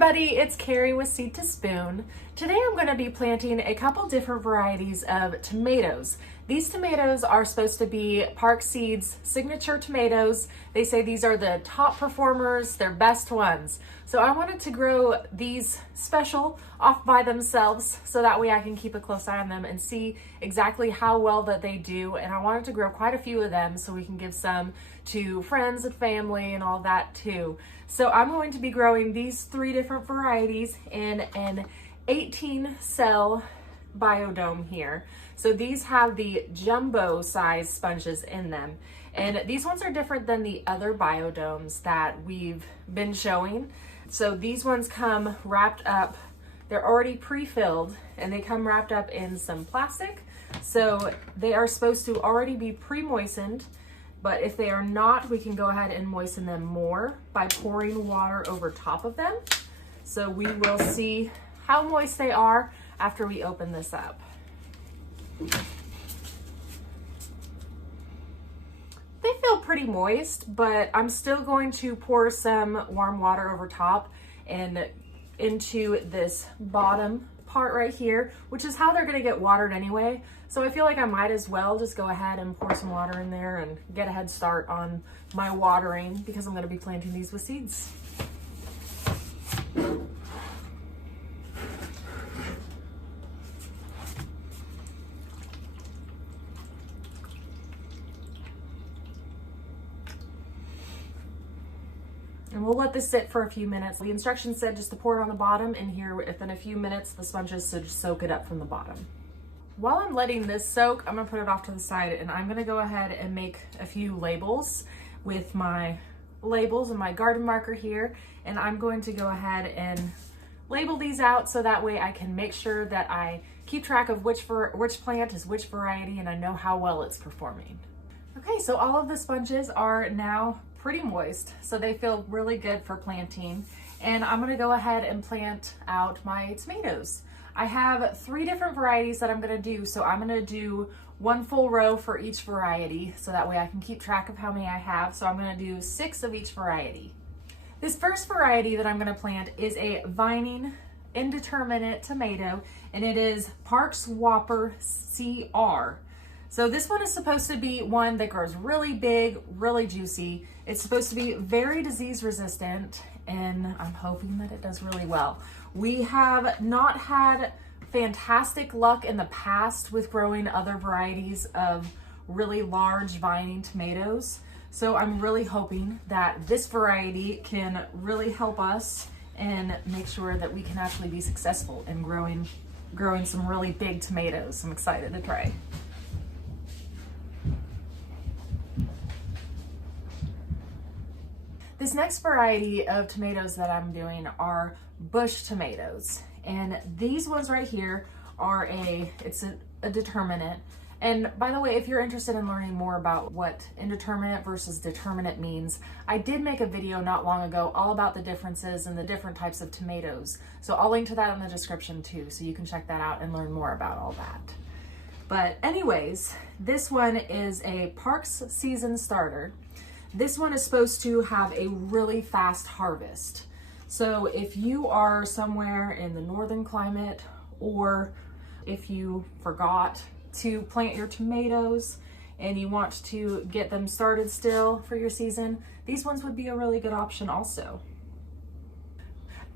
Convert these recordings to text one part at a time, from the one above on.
everybody, it's Carrie with Seed to Spoon. Today I'm going to be planting a couple different varieties of tomatoes. These tomatoes are supposed to be Park Seeds signature tomatoes. They say these are the top performers, their best ones. So I wanted to grow these special off by themselves so that way I can keep a close eye on them and see exactly how well that they do. And I wanted to grow quite a few of them so we can give some to friends and family and all that too. So I'm going to be growing these 3 different varieties in an 18 cell biodome here. So these have the jumbo size sponges in them. And these ones are different than the other biodomes that we've been showing. So these ones come wrapped up, they're already pre-filled and they come wrapped up in some plastic. So they are supposed to already be pre-moistened. But if they are not, we can go ahead and moisten them more by pouring water over top of them. So we will see how moist they are after we open this up. They feel pretty moist, but I'm still going to pour some warm water over top and into this bottom part right here, which is how they're gonna get watered anyway. So I feel like I might as well just go ahead and pour some water in there and get a head start on my watering because I'm gonna be planting these with seeds. And we'll let this sit for a few minutes. The instructions said just to pour it on the bottom, and here within a few minutes the sponges should soak it up from the bottom. While I'm letting this soak, I'm gonna put it off to the side and I'm gonna go ahead and make a few labels with my labels and my garden marker here. And I'm going to go ahead and label these out so that way I can make sure that I keep track of which plant is which variety and I know how well it's performing. Okay, so all of the sponges are now pretty moist, so they feel really good for planting. And I'm gonna go ahead and plant out my tomatoes. I have 3 different varieties that I'm gonna do, so I'm gonna do 1 full row for each variety, so that way I can keep track of how many I have. So I'm gonna do 6 of each variety. This first variety that I'm gonna plant is a vining indeterminate tomato, and it is Parks Whopper CR. So this one is supposed to be one that grows really big, really juicy. It's supposed to be very disease resistant, and I'm hoping that it does really well. We have not had fantastic luck in the past with growing other varieties of really large vining tomatoes. So I'm really hoping that this variety can really help us and make sure that we can actually be successful in growing some really big tomatoes. I'm excited to try. This next variety of tomatoes that I'm doing are bush tomatoes. And these ones right here are a determinate. And by the way, if you're interested in learning more about what indeterminate versus determinate means, I did make a video not long ago all about the differences and the different types of tomatoes. So I'll link to that in the description too, so you can check that out and learn more about all that. But anyways, this one is a Parks Season Starter. This one is supposed to have a really fast harvest. So if you are somewhere in the northern climate, or if you forgot to plant your tomatoes and you want to get them started still for your season, these ones would be a really good option also.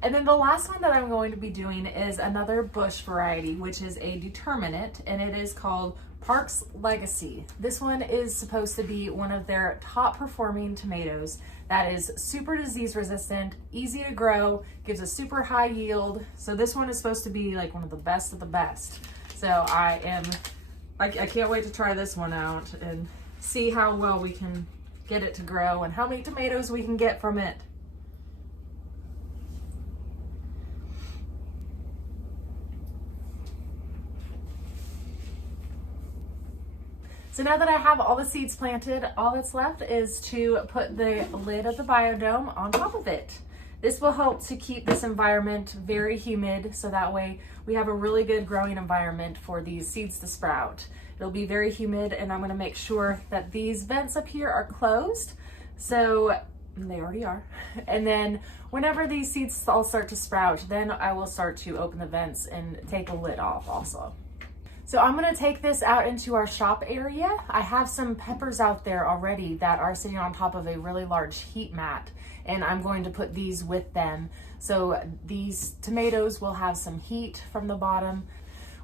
And then the last one that I'm going to be doing is another bush variety, which is a determinate, and it is called Parks Legacy. This one is supposed to be one of their top performing tomatoes that is super disease resistant, easy to grow, gives a super high yield. So this one is supposed to be like one of the best of the best. So I can't wait to try this one out and see how well we can get it to grow and how many tomatoes we can get from it. So now that I have all the seeds planted, all that's left is to put the lid of the biodome on top of it. This will help to keep this environment very humid, so that way we have a really good growing environment for these seeds to sprout. It'll be very humid, and I'm gonna make sure that these vents up here are closed. So And they already are. And then whenever these seeds all start to sprout, then I will start to open the vents and take the lid off also. So I'm gonna take this out into our shop area. I have some peppers out there already that are sitting on top of a really large heat mat, and I'm going to put these with them. So these tomatoes will have some heat from the bottom.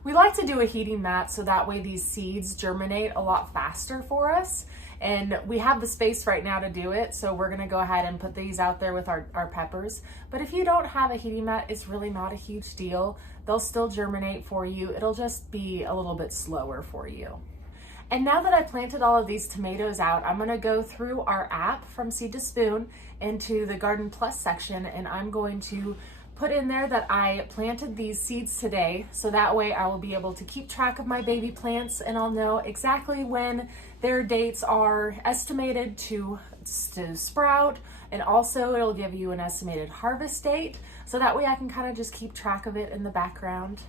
We like to do a heating mat so that way these seeds germinate a lot faster for us. And we have the space right now to do it, so we're gonna go ahead and put these out there with our peppers. But if you don't have a heating mat, it's really not a huge deal. They'll still germinate for you. It'll just be a little bit slower for you. And now that I planted all of these tomatoes out, I'm gonna go through our app from Seed to Spoon into the Garden Plus section, and I'm going to put in there that I planted these seeds today, so that way I will be able to keep track of my baby plants and I'll know exactly when their dates are estimated to sprout, and also it'll give you an estimated harvest date, so that way I can kind of just keep track of it in the background.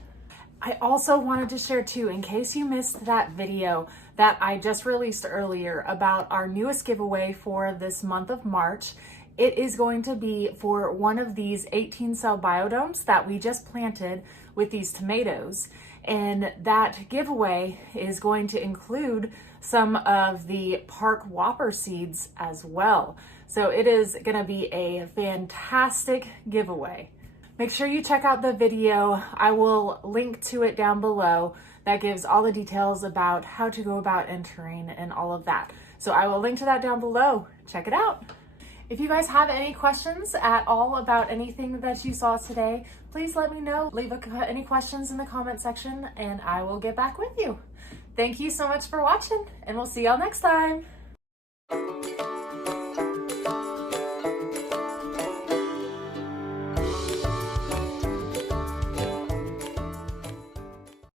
I also wanted to share too, in case you missed that video that I just released earlier about our newest giveaway for this month of March. It is going to be for one of these 18 cell biodomes that we just planted with these tomatoes. And that giveaway is going to include some of the Park Whopper seeds as well. So it is gonna be a fantastic giveaway. Make sure you check out the video. I will link to it down below. That gives all the details about how to go about entering and all of that. So I will link to that down below. Check it out. If you guys have any questions at all about anything that you saw today, please let me know. Leave any questions in the comment section and I will get back with you. Thank you so much for watching, and we'll see y'all next time.